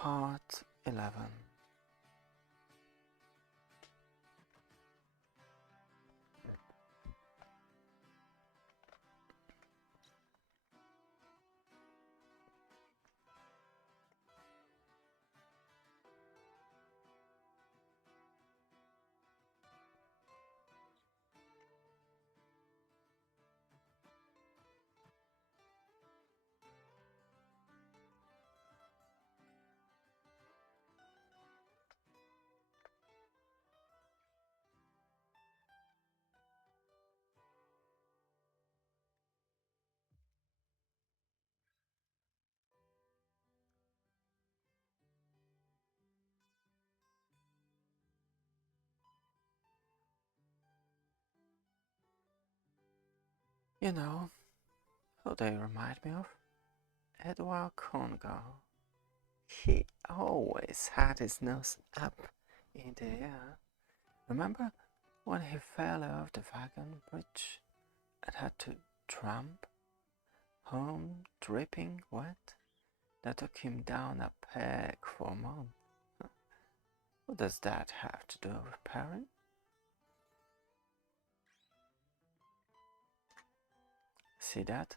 Part 11. You know who they remind me of? Edward Congo. He always had his nose up in the air. Remember when he fell off the wagon bridge and had to tramp home dripping wet? That took him down a peg for a month. What does that have to do with Perrin? See that?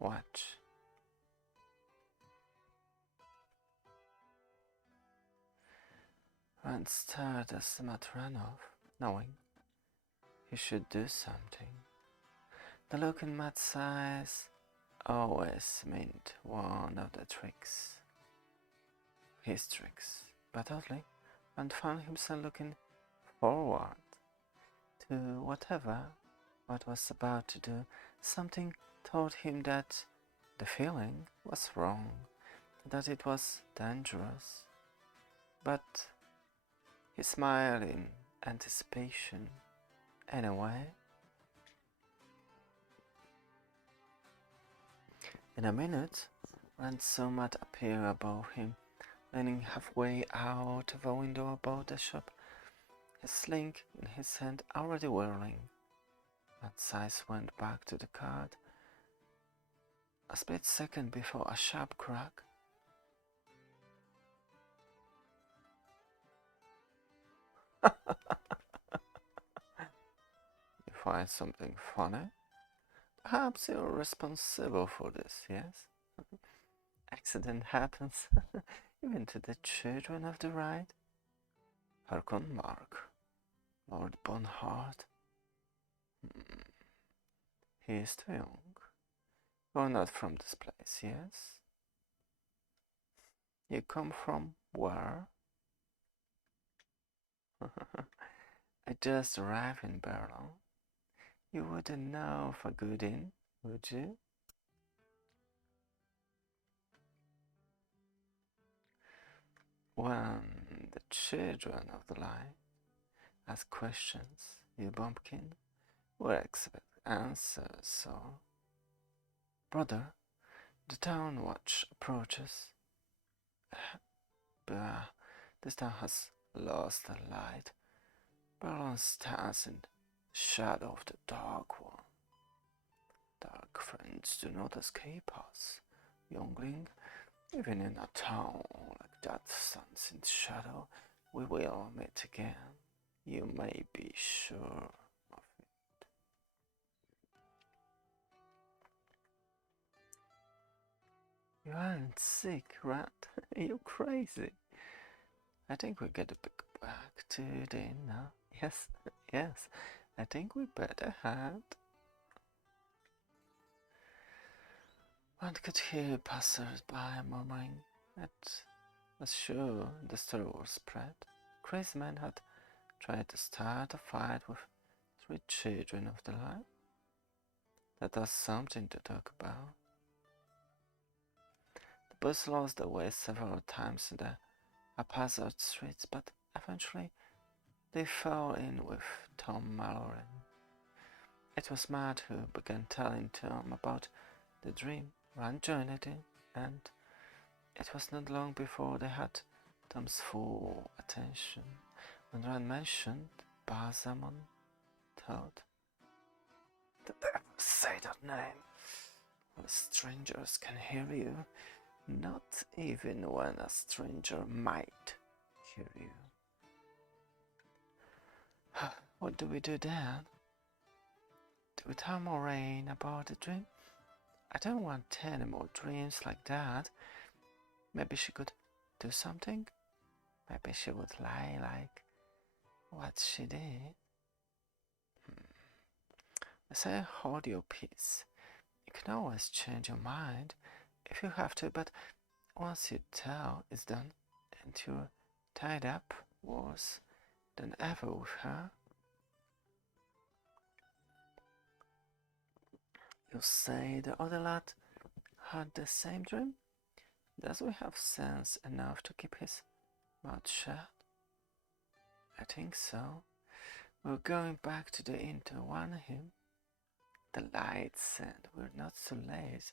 Watch. Rand stared as Matt ran off, knowing he should do something. The look in Matt's eyes always meant one of the tricks. His tricks. But oddly, Rand found himself looking forward to whatever Matt was about to do. Something told him that the feeling was wrong, that it was dangerous. But he smiled in anticipation anyway. In a minute, Rand saw Matt appear above him, leaning halfway out of a window above the shop, his sling in his hand already whirling. Matt's eyes went back to the card. A split second before a sharp crack. You find something funny? Perhaps you're responsible for this, yes? Accident happens, even to the children of the ride. Harkon Mark, Lord Bonhart. He is too young. You're not from this place, yes? You come from where? I just arrived in Berlin. You wouldn't know for good inn, would you? When the children of the light ask questions, you bumpkin will expect answers, so... Brother, the town watch approaches. But this town has lost the light. Berlin stands in the shadow of the dark one. Dark friends do not escape us, youngling. Even in a town like that stands in shadow, we will meet again. You may be sure of it. You aren't sick, Rat. You're crazy. I think we gotta pick back to the inn now. Yes, yes. I think we better head. One could hear passers-by murmuring. It was sure the story was spread. Crazy man had tried to start a fight with 3 children of the light. That was something to talk about. The boys lost their way several times in the haphazard streets, but eventually they fell in with Tom Mallory. It was Matt who began telling Tom about the dream. Rand joined it in, and it was not long before they had Tom's full attention. When Rand mentioned Balsamon, thought, "The devil say that name! Where strangers can hear you, Not even when a stranger might hear you. What do we do then? Do we tell Moraine about the dream? I don't want any more dreams like that. Maybe she could do something? Maybe she would lie like what she did? I say hold your peace. You can always change your mind if you have to, but once you tell, it's done, and you're tied up worse than ever with her. You say the other lad had the same dream? Does he have sense enough to keep his mouth shut? I think so. We're going back to the inn to warn him. The lights said we're not so late.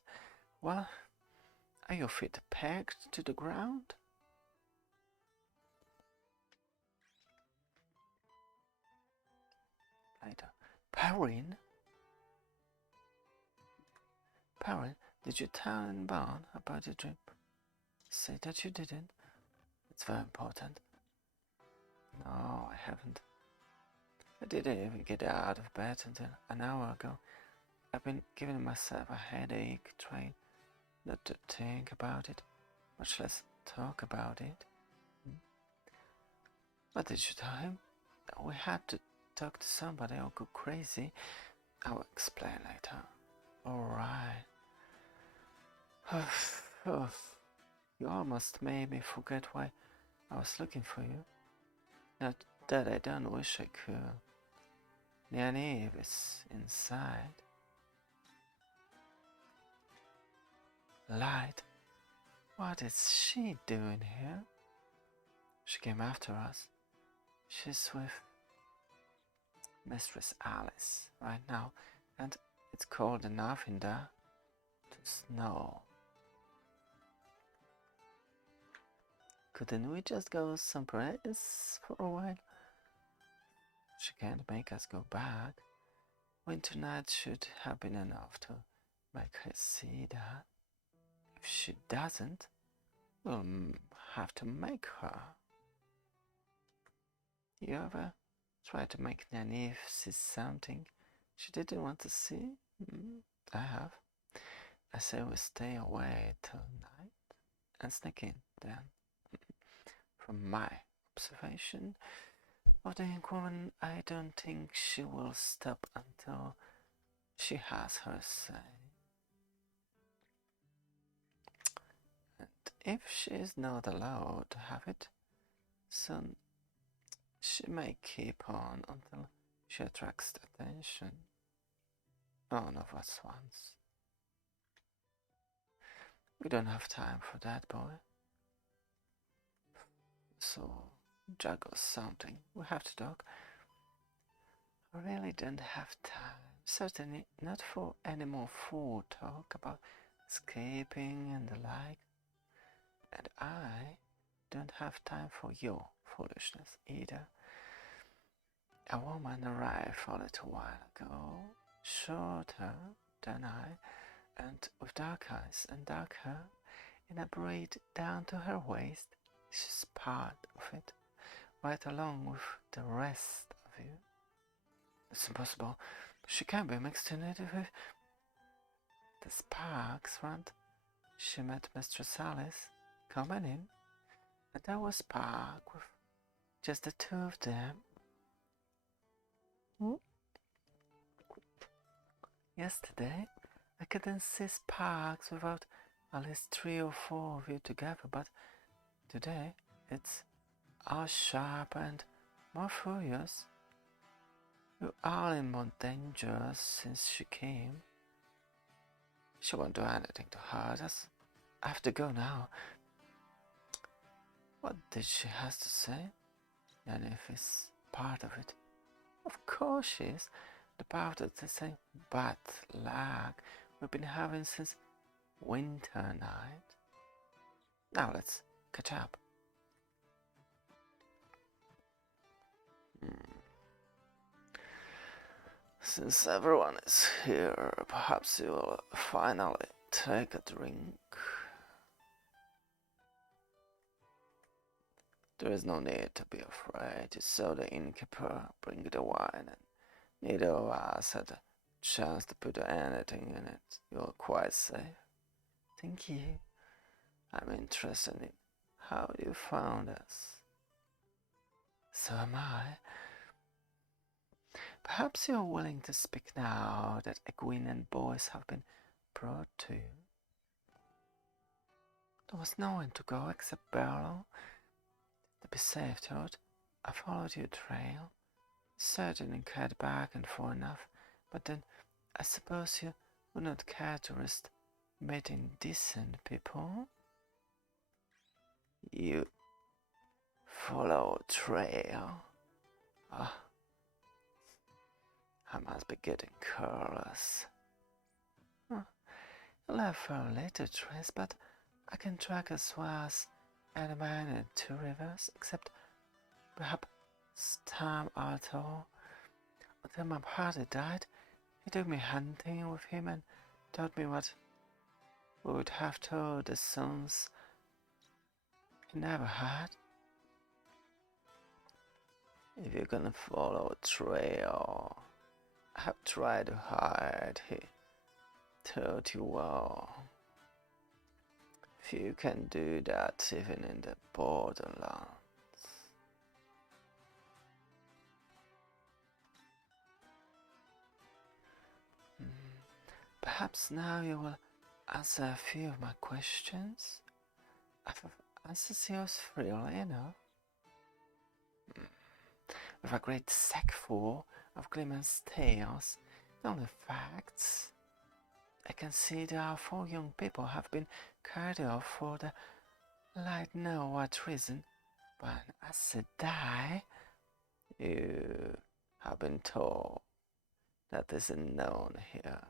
Well, are your feet pegged to the ground? Later. Perrin? Perrin, did you tell Anne about your dream? Say that you didn't. It's very important. No, I haven't. I didn't even get out of bed until an hour ago. I've been giving myself a headache trying not to think about it, much less talk about it. What did you tell him? We had to talk to somebody or go crazy. I'll explain later. Alright. You almost made me forget why I was looking for you. Not that I don't wish I could. Nynaeve is inside. Light? What is she doing here? She came after us. She's with Mistress Alice right now, and it's cold enough in there to snow. Couldn't we just go someplace for a while? She can't make us go back. Winter night should have been enough to make her see that. If she doesn't, we'll have to make her. You ever try to make Nynaeve see something she didn't want to see? I have. I say we stay away till night and sneak in then. From my observation of the Inkwoman, I don't think she will stop until she has her say. And if she is not allowed to have it, soon she may keep on until she attracts the attention of us once. We don't have time for that, boy. So, juggle something. We have to talk. I really don't have time. Certainly not for any more fool talk about escaping and the like. And I don't have time for your foolishness either. A woman arrived a little while ago, shorter than I, and with dark eyes and dark hair, in a braid down to her waist. She's part of it, right along with the rest of you. It's impossible. She can't be mixed in it with the Sparks front. She met Mistress Alice coming in, and there was Spark with just the two of them. Yesterday, I couldn't see Sparks without at least 3 or 4 of you together, but today it's all sharp and more furious. You're all in more danger since she came. She won't do anything to hurt us. I have to go now. What did she have to say? Nynaeve is part of it. Of course she is. The part of the same bad luck we've been having since winter night. Now let's catch up. Since everyone is here, perhaps you will finally take a drink. There is no need to be afraid. You saw the innkeeper bring the wine, and neither of us had a chance to put anything in it. You're quite safe. Thank you. I'm interested in how you found us. So am I. Perhaps you're willing to speak now that Egwene and boys have been brought to you. There was nowhere to go except Barlow. To be safe, Toad, I followed your trail. Certainly cared back and far enough, but then I suppose you would not care to risk meeting decent people? You follow a trail? Ah, I must be getting careless. You'll have very little trace, but I can track as well as any man in 2 rivers, except perhaps Tam Alto. Until my father died, he took me hunting with him and taught me what we would have told the sons he never had. If you're gonna follow a trail, I have tried to hide, he told you well. Few can do that even in the borderlands. Perhaps now you will answer a few of my questions. I've answered yours freely enough. With a great sackful of Glimmer's tales, the only facts I can see that our 4 young people have been carried off for the light know what reason, but as they die, you have been told that isn't known here.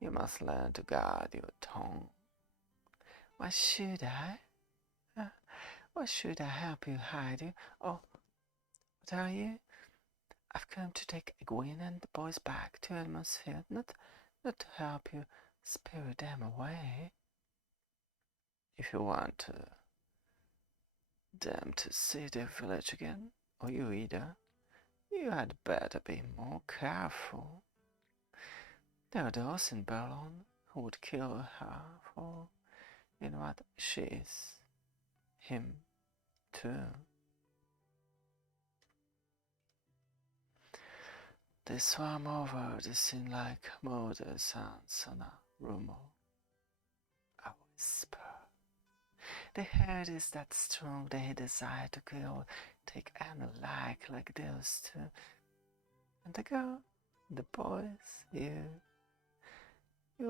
You must learn to guard your tongue. Why should I? Why should I help you hide you? Oh, what are you? I've come to take Egwene and the boys back to Edmund's Field, not to help you spirit them away. If you want them to see their village again, or you either, you had better be more careful. There are those in Berlin who would kill her for in what she is. Him, too. They swarm over the scene like murder sounds on a rumor. A whisper. The herd is that strong they desire to kill, take any like those two. And the girl, the boys, you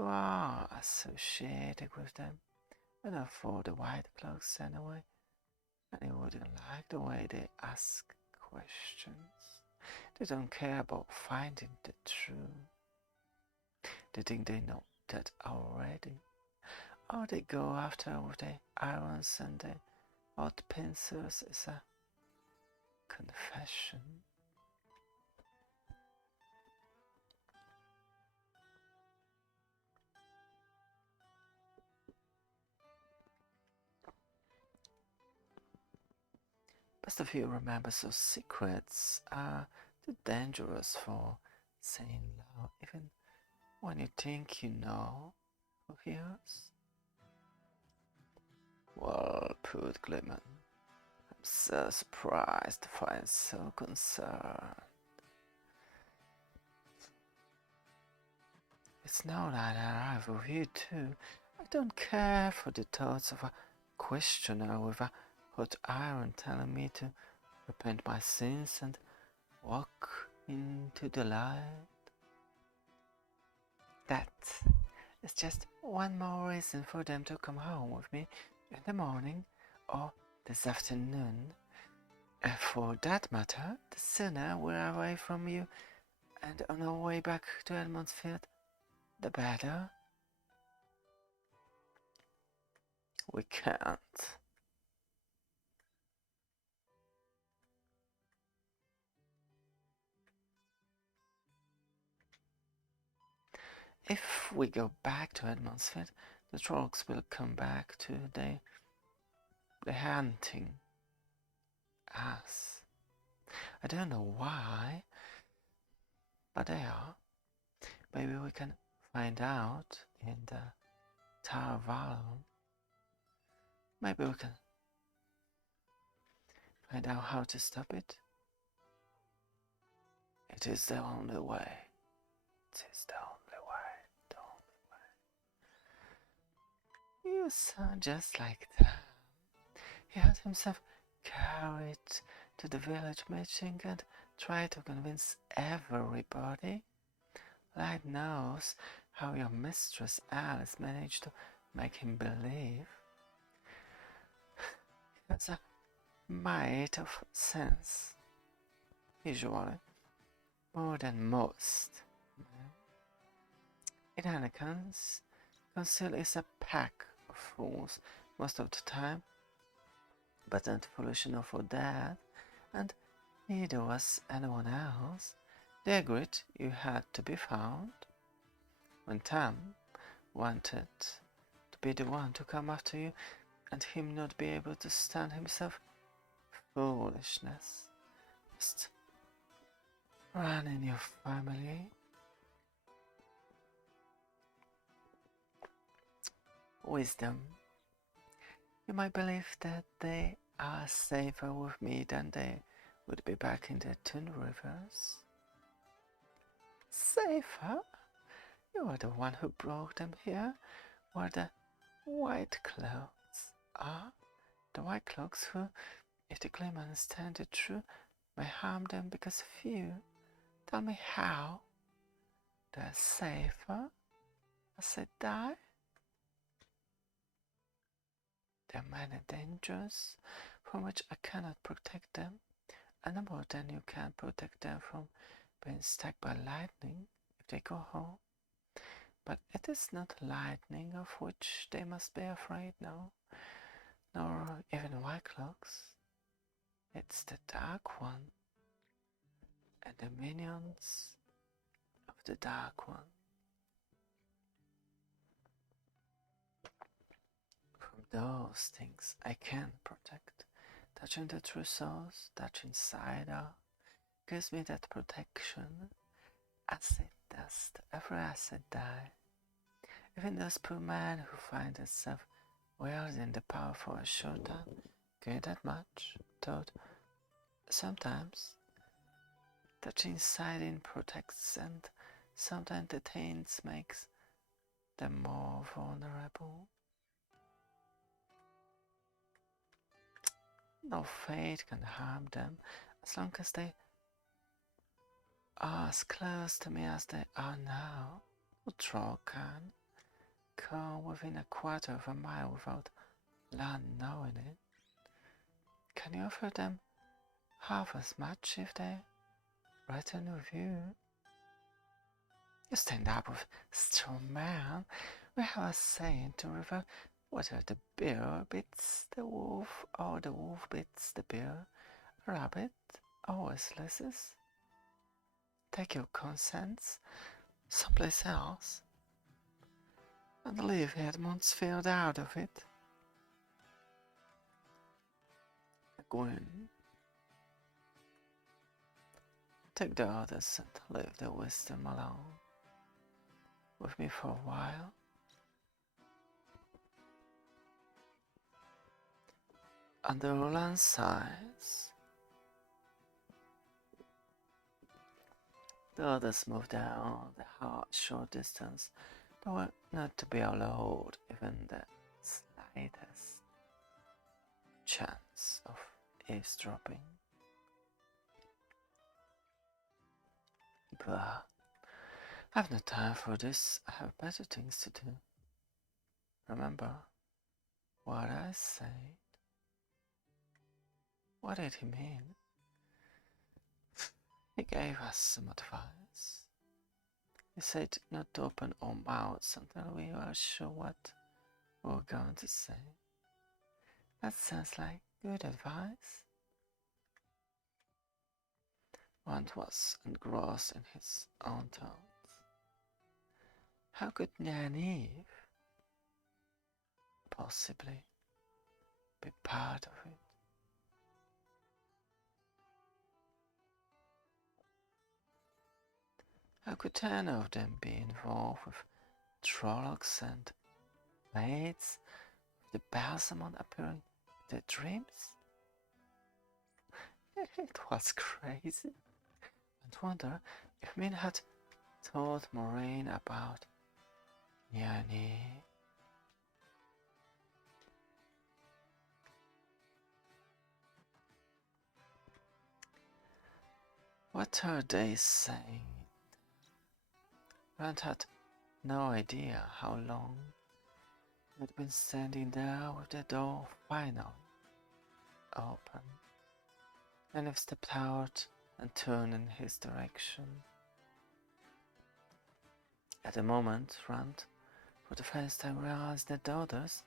are associated with them, enough for the white cloaks anyway, and you wouldn't like the way they ask questions. They don't care about finding the truth. They think they know that already. All they go after with their irons and their odd pincers is a confession. Best of you remember, so secrets are too dangerous for saying loud, even when you think you know who hears. Well put, Glimmer. I'm so surprised to find so concerned. It's now that I arrive with you too. I don't care for the thoughts of a questioner with a hot iron telling me to repent my sins and walk into the light. That is just one more reason for them to come home with me in the morning or this afternoon. For that matter, the sooner we're away from you and on our way back to Edmund's Field, the better. We can't. If we go back to Edmund's Field, the trolls will come back to the hunting. us. I don't know why, but they are. Maybe we can find out in the Tower of Valon. Maybe we can find out how to stop it. It is the only way. It is the only way. The only way. You sound just like that. He had himself carried to the village meeting and tried to convince everybody. Light knows how your mistress Alice managed to make him believe. He has a mite of sense, usually, more than most. In Anakin's, Conceal is a pack of fools most of the time, but not foolish enough for that, and neither was anyone else. They agreed you had to be found. When Tam wanted to be the one to come after you, and him not be able to stand himself, foolishness. Just run in your family. Wisdom. You might believe that they are safer with me than they would be back in the Toon Rivers. Safer? You are the one who brought them here, where the White Cloaks are. The White Cloaks who, if the claimants stand it true, may harm them because of you. Tell me how. They're safer as they die? There are many dangers from which I cannot protect them, and no more than you can protect them from being struck by lightning if they go home. But it is not lightning of which they must be afraid, no, nor even White Cloaks. It's the Dark One, and the minions of the Dark One. From those things I can protect. Touching the true source, touching Cider, gives me that protection, as it does to every acid die. Even those poor men who find themselves wielding the power for a short time gain that much, though sometimes touching Siding protects and sometimes detains makes them more vulnerable. No fate can harm them as long as they are as close to me as they are now. No troll can come within a quarter of a mile without Lan knowing it. Can you offer them half as much if they return with you? You stand up with strong man. We have a saying to refer whether the bear beats the wolf or the wolf beats the bear. A rabbit always loses. Take your consents someplace else and leave Edmondsfield out of it. Gwyn, take the others and leave the wisdom alone with me for a while. And the Roland sighs. The others moved down the short distance. They were not to be allowed even the slightest chance of eavesdropping. Blah. I have no time for this. I have better things to do. Remember what I said? What did he mean? He gave us some advice. He said not to open our mouths until we were sure what we were going to say. That sounds like good advice. One was engrossed in his own thoughts. How could Nynaeve possibly be part of it? could 10 of them be involved with Trollocs and maids, with the Balsamon appearing in their dreams? It was crazy. And wonder if Min had told Moraine about Yanni. What are they saying? Rand had no idea how long he had been standing there with the door finally open. Nynaeve stepped out and turned in his direction. At the moment, Rand, for the first time, realized that the others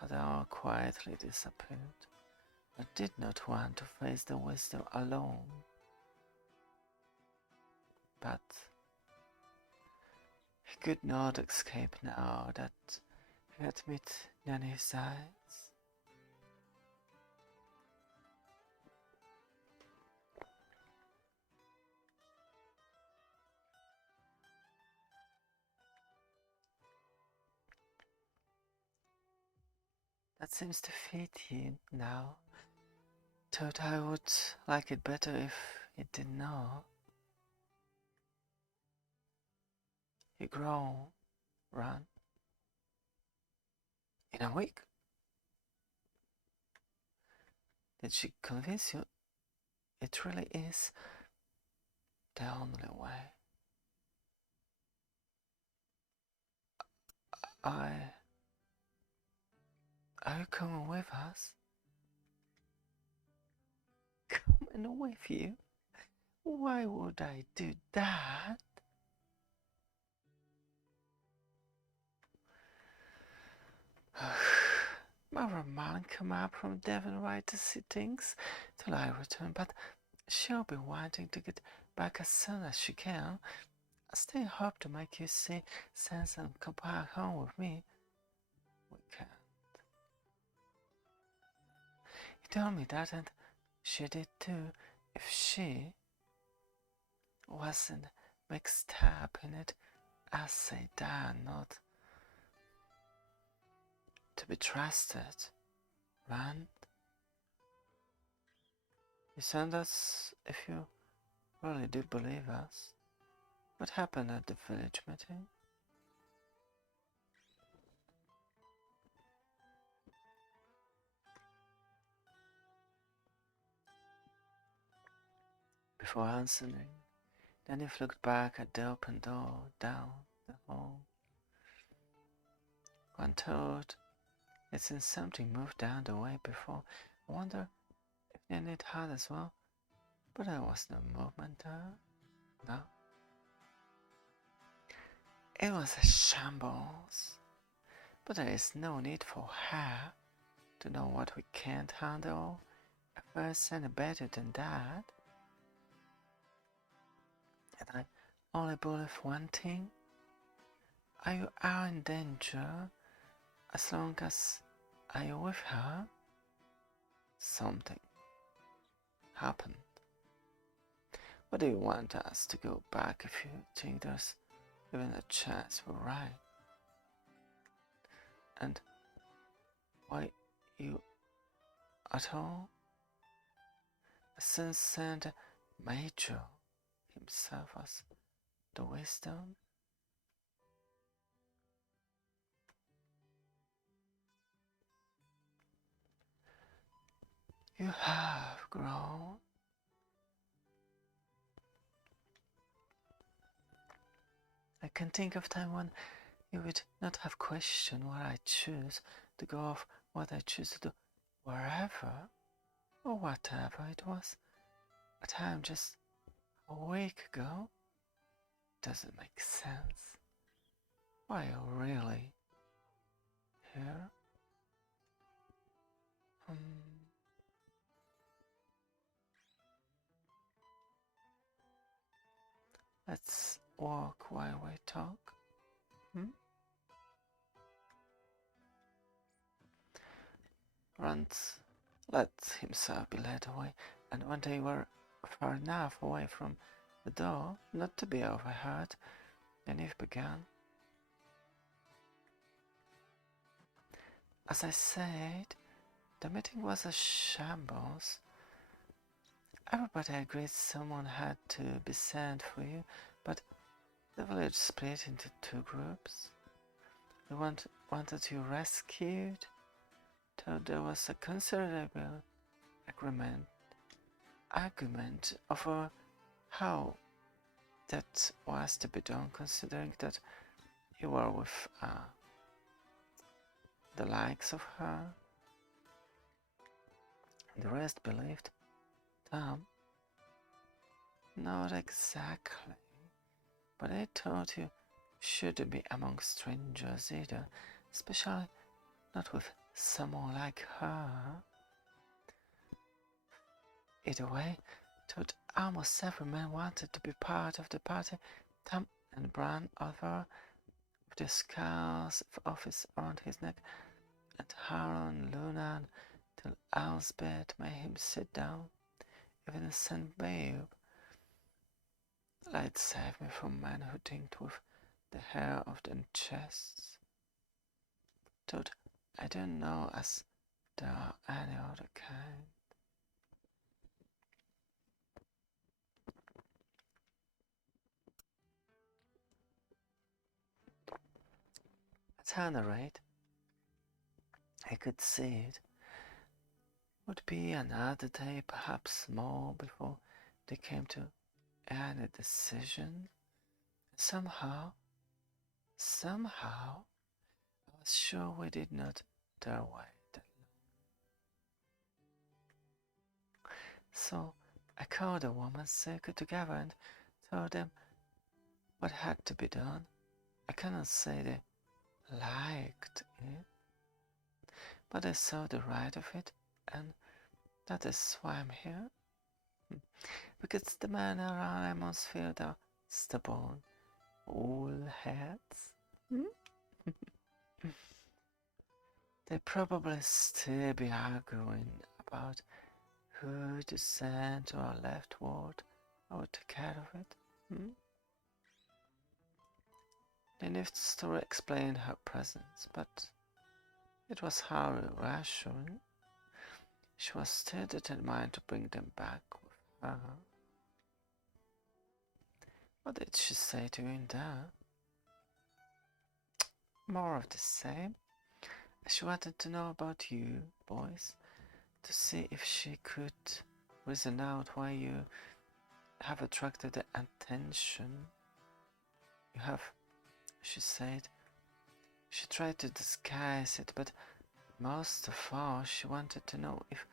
had all quietly disappeared, but did not want to face the wisdom alone. But he could not escape now that he had met Nynaeve's eyes. That seems to fit you now. Thought I would like it better if it did not. You grow, Rand. In a week? Did she convince you it really is the only way? Are you coming with us? Coming with you? Why would I do that? Mother Malin come up from Devon right to see things till I return, but she'll be wanting to get back as soon as she can. I still hope to make you see sense and come back home with me. We can't. He told me that, and she did too. If she wasn't mixed up in it, I say that not to be trusted. Rand, you send us if you really do believe us. What happened at the village meeting? Before answering, Nynaeve looked back at the open door down the hall. One thought he'd seen something move down the way before. I wonder if Nynaeve had as well, but there was no movement there. No. It was a shambles, but there is no need for her to know what we can't handle. A first and better than that. And I only believe one thing. You are in danger as long as you're with her. Something happened. What do you want us to go back if you think there's even a chance we're right? And why you at all? Since Saint Major himself has the wisdom? You have grown. I can think of time when you would not have questioned what I choose to go off, what I choose to do, wherever or whatever it was. A time just a week ago. Doesn't make sense. Why are you really here? Let's walk while we talk. Rand let himself be led away, and when they were far enough away from the door, not to be overheard, Yaniv began. As I said, the meeting was a shambles. Everybody agreed someone had to be sent for you, but the village split into two groups. They wanted you rescued, though there was a considerable argument over how that was to be done, considering that you were with the likes of her. The rest believed Tom. Not exactly, but I thought you shouldn't be among strangers either, especially not with someone like her. Either way, thought almost every man wanted to be part of the party. Tom and Bran Oliver, with the scars of office around his neck, and Harold Lunan, till Elsbeth made him sit down. Even a Saint Babe. Light save me from men who tinked with the hair of their chests. Though I don't know as there are any other kind. At any rate, I could see it. Would be another day, perhaps more, before they came to any decision. Somehow, I was sure we did not dare wait. So I called the woman circle together and told them what had to be done. I cannot say they liked it, but I saw the right of it, and that is why I'm here. Because the men around Emmonsfield are stubborn, all heads. They probably still be arguing about who to send to our left ward or take care of it. They needed to explain her presence, but it was hardly reassuring. She was still determined to bring them back with her. What did she say to you in there? More of the same. She wanted to know about you, boys, to see if she could reason out why you have attracted the attention you have, she said. She tried to disguise it, but most of all she wanted to know if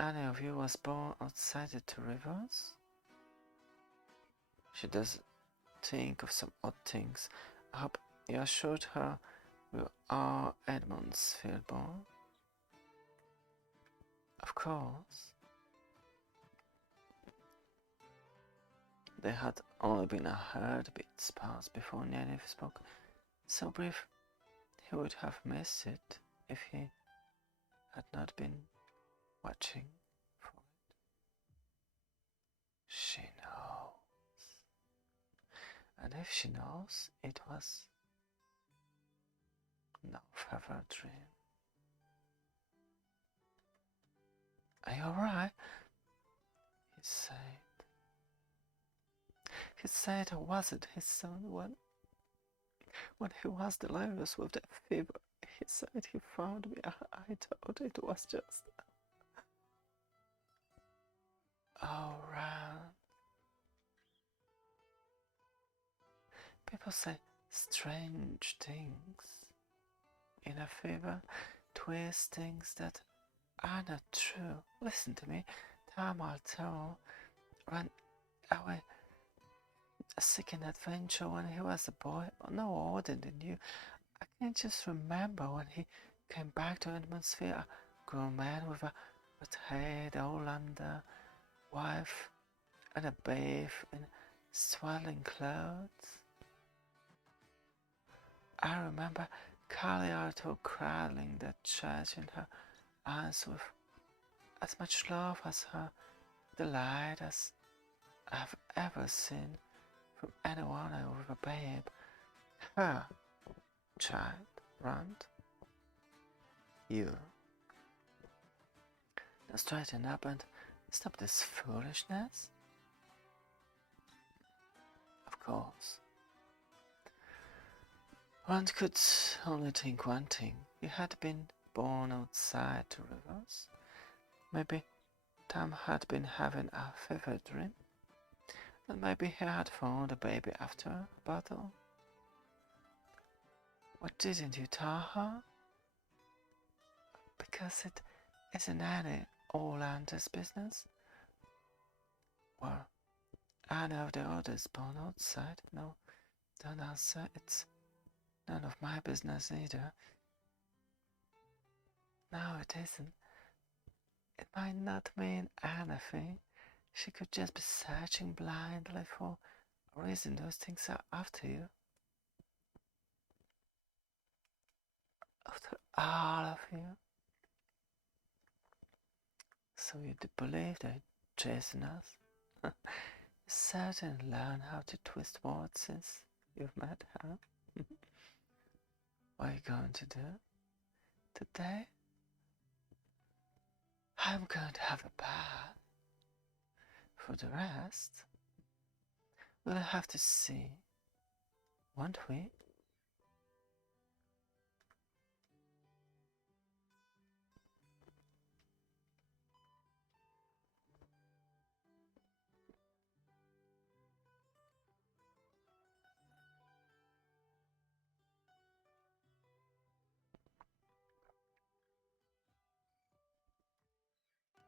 any of you was born outside the two rivers. She does think of some odd things. I hope you assured her we are Edmondsfield born. Of course. There had only been a heartbeat's pause before Yaniv spoke, so brief he would have missed it if he had not been watching for it. She knows. And if she knows, it was no fever dream. Are you alright? He said. He said I wasn't his son when he was delirious with that fever. He said he found me. I thought it was just... Oh, Ran. People say strange things in a fever, twist things that are not true. Listen to me. Time I'll tell. Ran away seeking adventure when he was a boy, no older than you. I can just remember when he came back to Edmondsfield, a grown man with a red Olander wife and a babe in swaddling clothes. I remember Caliarto cradling that child in her arms with as much love as her delight as I've ever seen from anyone with a babe. Her child, Rand. You. Now straighten up and stop this foolishness. Of course. Rand could only think one thing. He had been born outside the rivers. Maybe Tom had been having a fever dream. And maybe he had found a baby after a battle. Why didn't you tell her? Because it isn't any Orlando's business. Well, any of the others born outside? No, don't answer. It's none of my business either. No, it isn't. It might not mean anything. She could just be searching blindly for a reason those things are after you. After all of you. So you do believe they're chasing us? You certainly learn how to twist words since you've met her. What are you going to do? Today? I'm going to have a bath. For the rest, we'll have to see, won't we?